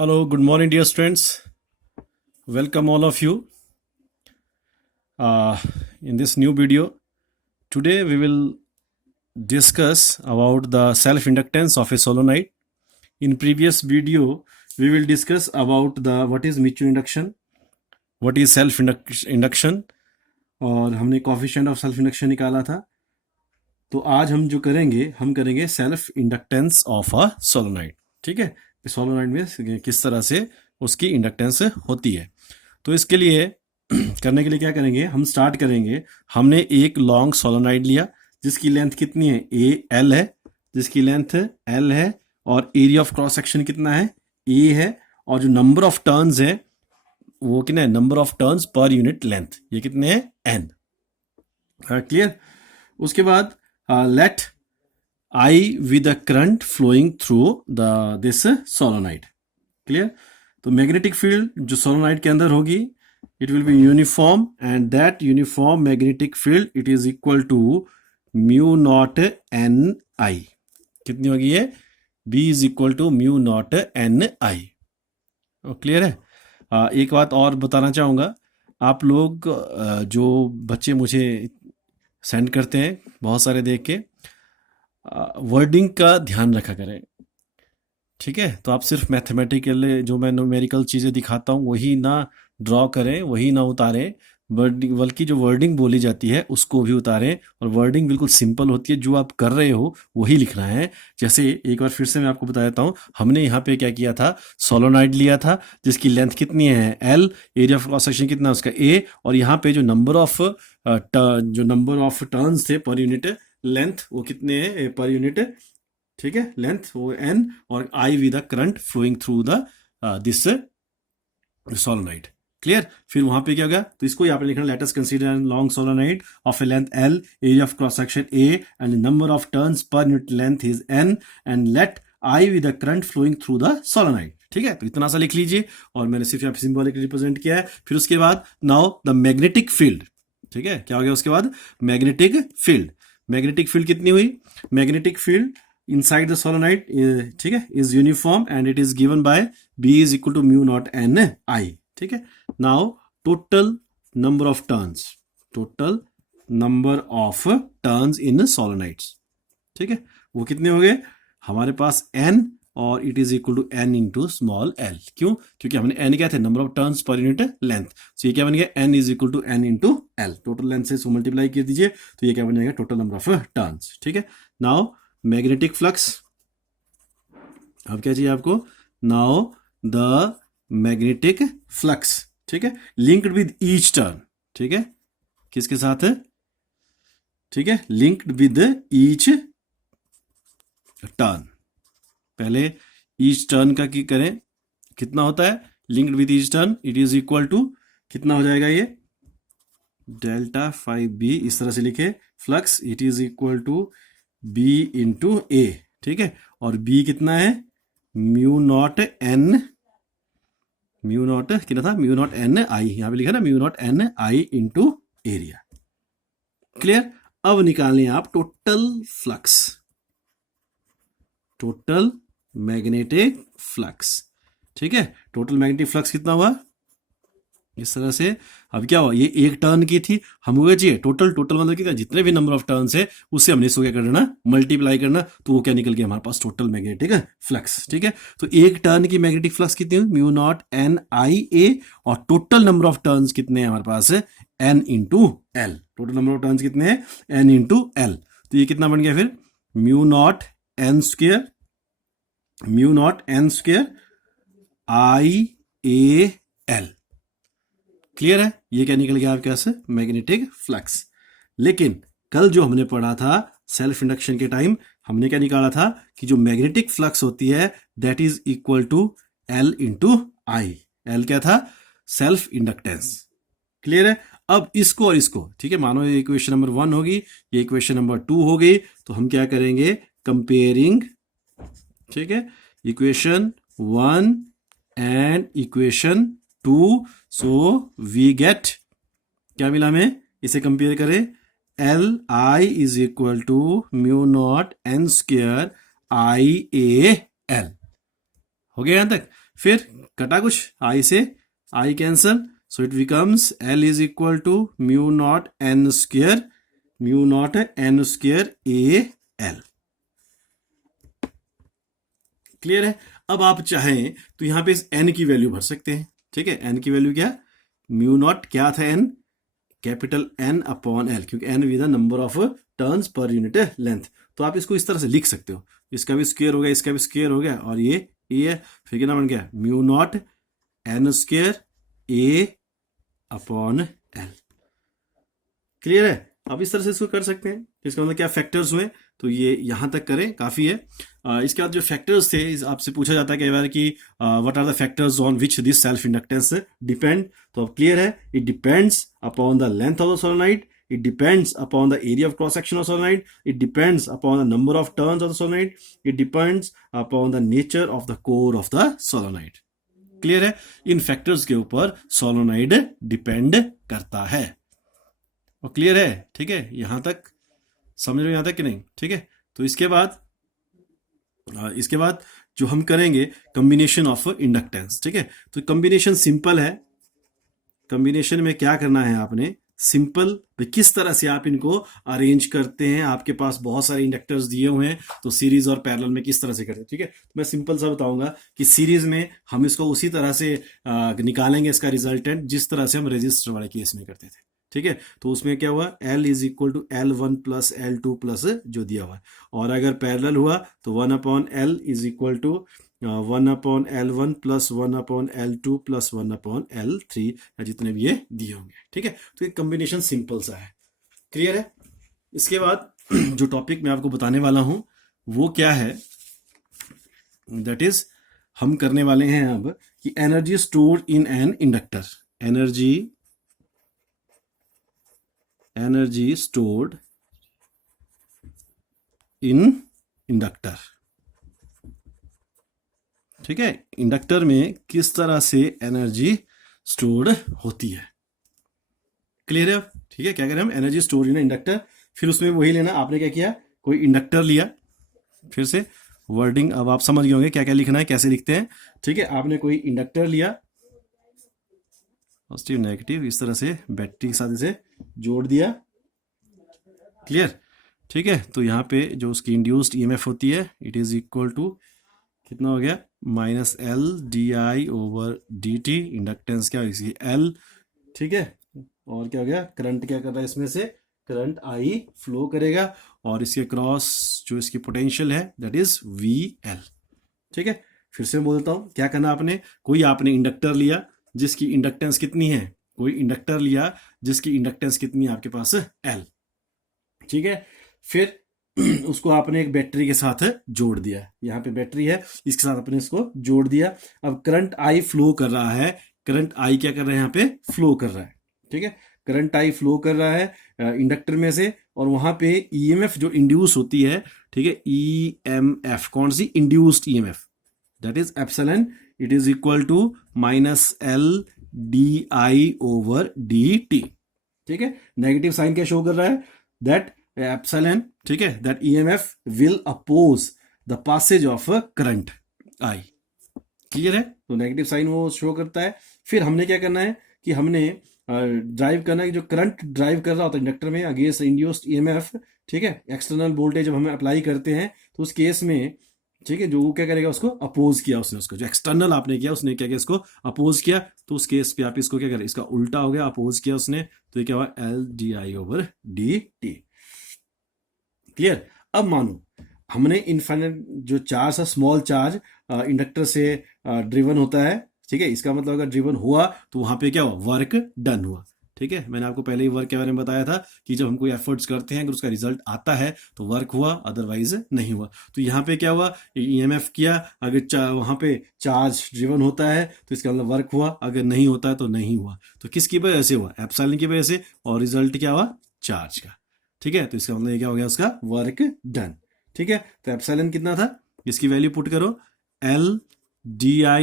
Hello, good morning, dear students. Welcome, all of you. In this new video, today we will discuss about the self-inductance of a solenoid. In previous video, we will discuss about the what is mutual induction, what is self-induction, और हमने coefficient of self-induction निकाला था. तो आज हम जो करेंगे, हम करेंगे self inductance of a solenoid. ठीक है, सोलोनाइड में किस तरह से उसकी इंडक्टेंस होती है. तो इसके लिए करने के लिए क्या करेंगे, हम स्टार्ट करेंगे. हमने एक लॉन्ग सोलोनाइड लिया जिसकी लेंथ कितनी है, ए एल है, जिसकी लेंथ एल है, और एरिया ऑफ क्रॉस सेक्शन कितना है, ए है, और जो नंबर ऑफ टर्न्स है वो कितना है, नंबर ऑफ टर्न्स पर यूनिट लेंथ, ये कितने हैं, एन. क्लियर. उसके बाद let I with the current flowing through this solenoid. Clear? तो मैग्नेटिक फील्ड जो सोलोनाइड के अंदर होगी, it will be uniform, and that uniform magnetic field it is equal to mu naught n I. कितनी होगी ये, B is equal to mu naught n I. Clear है. एक बात और बताना चाहूँगा, आप लोग जो बच्चे मुझे सेंड करते हैं बहुत सारे देख के, वर्डिंग का ध्यान रखा करें. ठीक है, तो आप सिर्फ मैथमेटिकल जो मैं न्यूमेरिकल चीज़ें दिखाता हूँ वही ना ड्रॉ करें, वही ना उतारें, बल्कि जो वर्डिंग बोली जाती है उसको भी उतारें. और वर्डिंग बिल्कुल सिंपल होती है, जो आप कर रहे हो वही लिखना है. जैसे एक बार फिर से मैं आपको बता देता हूँ, हमने यहाँ पे क्या किया था, सोलोनाइड लिया था जिसकी लेंथ कितनी है, L, area of cross section कितना उसका, ए, और यहाँ पे जो नंबर ऑफ टर्न्स थे पर यूनिट लेंथ वो कितने हैं पर यूनिट. ठीक है, लेंथ वो एन, और I with the current flowing through the this solenoid. Clear. फिर वहां पे क्या होगा, तो इसको यहाँ पे लिखना, let us consider long solenoid of a length l, area of cross section a, and number of turns पर unit length is n, and let I with the current flowing through the solenoid. ठीक है, तो इतना सा लिख लीजिए, और मैंने सिर्फ यहाँ पे सिंबॉलिकली रिप्रेजेंट किया है. फिर उसके बाद नाउ द मैग्नेटिक फील्ड. ठीक है, क्या हो गया उसके बाद, मैग्नेटिक फील्ड. मैग्नेटिक फील्ड कितनी हुई, magnetic field inside the solenoid, ठीक है, is uniform and it is given by B is equal to mu naught n I. ठीक है. Now total number of turns in solenoids. ठीक है, वो कितने हो गए हमारे पास, n, और it is equal to n into small l. क्यों, क्योंकि हमने n क्या थे, नंबर ऑफ टर्न्स पर यूनिट लेंथ. तो ये क्या बन गया, n is equal to n into l. Total length से मल्टीप्लाई कर दीजिए, तो ये क्या बन जाएगा, टोटल नंबर ऑफ टर्न्स. ठीक है. नाउ मैग्नेटिक फ्लक्स, अब क्या चाहिए आपको, नाउ द मैग्नेटिक फ्लक्स. ठीक है, लिंक्ड विद ईच टर्न. ठीक है, किसके साथ है, ठीक है, लिंक्ड विद ईच टर्न. पहले ईच टर्न का की करें, कितना होता है, linked with each turn, it is equal to कितना हो जाएगा, ये डेल्टा 5b, इस तरह से लिखे, flux it is equal to B into A. ठीक है, और B कितना है, mu naught n, mu naught कितना था, म्यू नॉट n I, यहां पे लिखा ना, mu naught n I into area. Clear. अब निकालने आप total flux, total magnetic flux. ठीक है, टोटल मैग्नेटिक फ्लक्स कितना हुआ, इस तरह से. अब क्या हुआ, ये एक टर्न की थी, हमको चाहिए टोटल मतलब कितना, जितने भी नंबर ऑफ टर्न्स है उससे हमने इसको क्या करना, मल्टीप्लाई करना, तो वो क्या निकल गया हमारे पास, टोटल मैग्नेटिक फ्लक्स. ठीक है, तो एक टर्न की मैग्नेटिक फ्लक्स कितनी हुई, mu naught n I a, और टोटल नंबर ऑफ टर्न्स कितने हैं हमारे पास, n into L. Total number of turns कितने हैं, n इंटू एल. तो ये कितना बन गया फिर, mu naught n square, mu naught n square I a l. Clear है, ये क्या निकल गया आपके पास, मैग्नेटिक फ्लक्स. लेकिन कल जो हमने पढ़ा था सेल्फ इंडक्शन के टाइम, हमने क्या निकाला था कि जो मैग्नेटिक फ्लक्स होती है that is equal to L into I. L क्या था, सेल्फ इंडक्टेंस. क्लियर है. अब इसको और इसको, ठीक है, मानो ये इक्वेशन नंबर 1 होगी, ये इक्वेशन नंबर 2 हो गई, तो हम क्या करेंगे, कंपेयरिंग. ठीक है, equation 1 and equation 2. So we get, क्या मिला हमें, इसे कंपेयर करें, L I is equal to mu naught n square I a l. हो गया यहां तक. फिर कटा कुछ, आई से I cancel, so it becomes L is equal to mu naught n square, mu naught n square a l. Clear है। अब आप चाहें तो यहां पे इस एन की वैल्यू भर सकते हैं। ठीक है, एन की वैल्यू क्या, म्यू नॉट क्या था N, capital N upon L, क्योंकि N with the number of turns पर यूनिट लेंथ। तो आप इसको इस तरह से लिख सकते हो, इसका भी स्क्वायर हो गया, इसका भी स्क्वायर हो गया, और ये है, फिर कितना बन गया, म्यू नॉट एन स्क्वायर ए अपॉन एल। क्लियर है। अब इस तरह से इसको कर सकते हैं। इसका मतलब क्या, फैक्टर्स हुए, तो ये यहां तक करें काफी है। इसके बाद जो फैक्टर्स थे, आपसे पूछा जाता है कई बार कि what are the factors on which this self inductance depend. तो अब क्लियर है, it depends upon the length of the solenoid, it depends upon the area of cross section of solenoid, it depends upon the number of turns of the solenoid, it depends upon the nature of the core of the solenoid। Clear है, इन factors के ऊपर solenoid depend करता है। और clear है, ठीक है, यहां तक समझ रहे हो, यहां तक कि नहीं? ठीक है, तो इसके बाद जो हम करेंगे कॉम्बिनेशन ऑफ इंडक्टेंस। ठीक है, तो कॉम्बिनेशन सिंपल है। कॉम्बिनेशन में क्या करना है आपने, सिंपल किस तरह से आप इनको अरेंज करते हैं। आपके पास बहुत सारे इंडक्टर्स दिए हुए हैं, तो सीरीज और पैरेलल में किस तरह से करते हैं। ठीक है, मैं सिंपल सा बताऊंगा कि सीरीज में हम इसको उसी तरह से निकालेंगे इसका रिजल्टेंट जिस तरह से हम रेजिस्टर वाले केस में करते थे। ठीक है, तो उसमें क्या हुआ, L is equal to L1 plus L2 plus जो दिया हुआ है, और अगर पैरेलल हुआ तो 1/L is equal to 1/L1 plus 1/L2 plus 1/L3, जितने भी ये दिए होंगे। ठीक है, तो ये कॉम्बिनेशन सिंपल सा है। क्लियर है। इसके बाद जो टॉपिक मैं आपको बताने वाला हूं वो क्या है, दैट इज हम करने वाले हैं अब कि energy stored in an inductor, energy stored in inductor. ठीक है, इंडक्टर में किस तरह से एनर्जी स्टोर्ड होती है। क्लियर है। ठीक है, क्या करें हम, एनर्जी स्टोर इन इंडक्टर, फिर उसमें वही लेना, आपने क्या किया, कोई इंडक्टर लिया, फिर से वर्डिंग अब आप समझ गए होंगे क्या क्या लिखना है, कैसे लिखते हैं। ठीक है, आपने कोई इंडक्टर लिया, पॉजिटिव नेगेटिव इस तरह से बैटरी के साथ इसे जोड़ दिया। क्लियर। ठीक है, तो यहाँ पे जो उसकी इंड्यूस्ड ईएमएफ होती है, इट इज इक्वल टू कितना हो गया, -L/di/dt। इंडक्टेंस क्या होगी, L। ठीक है, और क्या हो गया, करंट क्या कर रहा है, इसमें से करंट I फ्लो करेगा, और इसके क्रॉस जो इसकी पोटेंशियल है दैट इज VL। ठीक है, फिर से बोल देता हूं, क्या करना आपने, कोई आपने इंडक्टर लिया जिसकी इंडक्टेंस कितनी है, कोई इंडक्टर लिया जिसकी इंडक्टेंस कितनी है आपके पास, L। ठीक है, फिर उसको आपने एक बैटरी के साथ जोड़ दिया, यहाँ पे बैटरी है, इसके साथ आपने इसको जोड़ दिया। अब करंट I फ्लो कर रहा है, करंट I क्या कर रहा है, यहाँ पे फ्लो कर रहा है। ठीक है, करंट I फ्लो कर रहा है इंडक्टर में से, और वहां पे ईएमएफ जो इंड्यूस होती है, ठीक है, ईएमएफ कौन सी, induced EMF, that is epsilon, it is equal to -L/di/dt। ठीक है, नेगेटिव साइन क्या शो कर रहा है, दैट एप्सिलॉन, ठीक है, that EMF will oppose the passage of current I। Clear है, तो नेगेटिव साइन वो शो करता है। फिर हमने क्या करना है कि हमने ड्राइव करना है, जो करंट ड्राइव कर रहा होता है इंडक्टर में अगेंस्ट इंड्यूस्ड ईएमएफ। ठीक है, एक्सटर्नल वोल्टेज जब हमें अप्लाई करते हैं तो उस केस में, ठीक है, जो वो क्या करेगा, उसको अपोज किया उसने, उसको जो एक्सटर्नल आपने किया उसने क्या किया, इसको अपोज किया, तो उस केस पे आप इसको क्या करें, इसका उल्टा हो गया, अपोज किया उसने, तो ये क्या हुआ, L/di/dt। क्लियर। अब मानो हमने इनफाइनाइट जो चार्ज है, स्मॉल चार्ज इंडक्टर से ड्रिवन होता है। ठीक है, इसका मतलब अगर ड्रिवन हुआ तो वहां पे क्या हुआ, वर्क डन हुआ। ठीक है, मैंने आपको पहले ही वर्क के बारे में बताया था कि जब हम कोई एफर्ट्स करते हैं, अगर उसका रिजल्ट आता है तो वर्क हुआ, अदरवाइज नहीं हुआ। तो यहाँ पे क्या हुआ, ईएमएफ किया, अगर वहां पे चार्ज ड्रिवन होता है तो इसका मतलब वर्क हुआ, अगर नहीं होता है तो नहीं हुआ। तो किसकी वजह से हुआ, एप्सिलॉन की वजह से, और रिजल्ट क्या हुआ, चार्ज का। ठीक है, तो इसका मतलब ये क्या हो गया, उसका वर्क डन। ठीक है, तो एप्सिलॉन कितना था, इसकी वैल्यू पुट करो, L/di/dt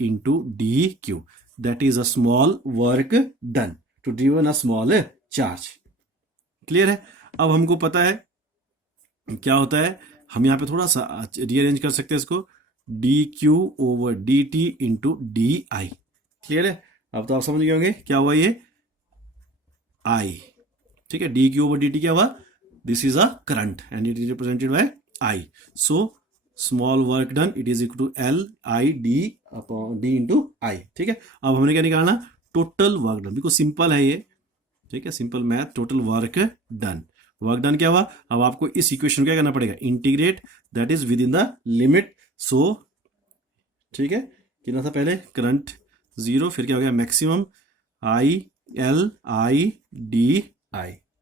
into dq, that is a small work done to driven a small charge। Clear है। अब हमको पता है क्या होता है, हम यहाँ पे थोड़ा सा रीअरेंज कर सकते हैं इसको, dq/dt इंटू di। क्लियर है? अब तो आप समझ गए होंगे क्या हुआ ये I। ठीक है, dq/dt क्या हुआ? This is a current and it is represented by I। So small work done it is equal to LID into I। ठीक है, अब हमने क्या निकालना? Total work done. बिल्कुल सिंपल है ये। ठीक है, simple math. Total work done, work done क्या हुआ? अब आपको इस इक्वेशन को क्या करना पड़ेगा? Integrate, that is within the limit. So ठीक है, कितना था पहले? करंट 0, फिर क्या हो गया? Maximum LID।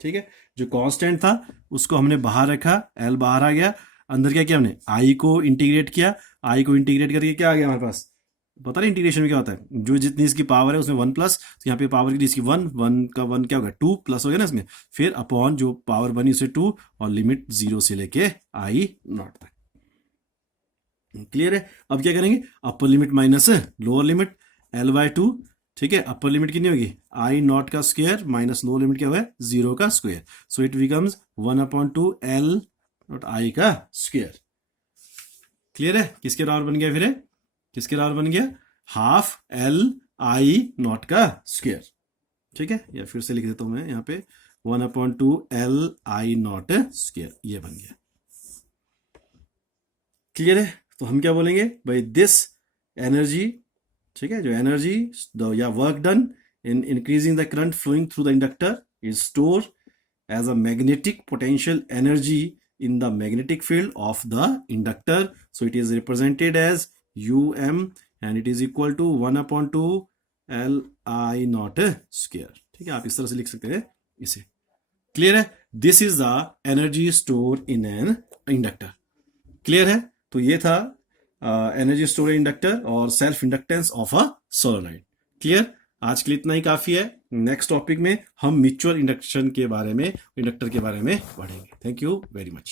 ठीक है, जो कांस्टेंट था उसको हमने बाहर रखा, L बाहर आ गया। अंदर क्या किया हमने? I को इंटीग्रेट किया। I को इंटीग्रेट करके क्या आ गया हमारे पास? पता नहीं इंटीग्रेशन में क्या होता है? जो जितनी इसकी पावर है उसमें 1 प्लस, तो यहाँ पे पावर की इसकी 1 का 1 क्या होगा? 2 प्लस हो गया ना इसमें, फिर अपॉन जो पावर बनी उसे 2 और लिमिट 0 से लेके I नॉट तक। क्लियर है? अब क्या करेंगे? Upper limit minus lower limit L/2। ठीक है, अपर लिमिट कितनी होगी? I नॉट का स्क्वायर माइनस लोअर लिमिट क्या हुआ? 0 का square. So it becomes 1/2 L not I का स्क्वायर। क्लियर है? किसके बराबर बन गया? फिर किसके बराबर बन गया? हाफ LI नॉट का स्क्वायर। ठीक है, या फिर से लिख देता हूं मैं यहाँ पे 1/2 LI नॉट स्क्वायर, ये बन गया। क्लियर है? तो हम क्या बोलेंगे भाई? दिस एनर्जी, ठीक है, जो एनर्जी या work done in increasing the current flowing through the inductor is store as a magnetic potential energy in the magnetic field of the inductor. So it is represented as UM and it is equal to 1/2 LI not square. ठीक है, आप इस तरह से लिख सकते हैं इसे। क्लियर है? This is the energy store in an inductor. Clear है? तो ये था एनर्जी स्टोर इन इंडक्टर और self inductance of a solenoid. Clear? आज के लिए इतना ही काफी है। नेक्स्ट टॉपिक में हम म्यूचुअल इंडक्शन के बारे में, इंडक्टर के बारे में पढ़ेंगे। Thank you very much.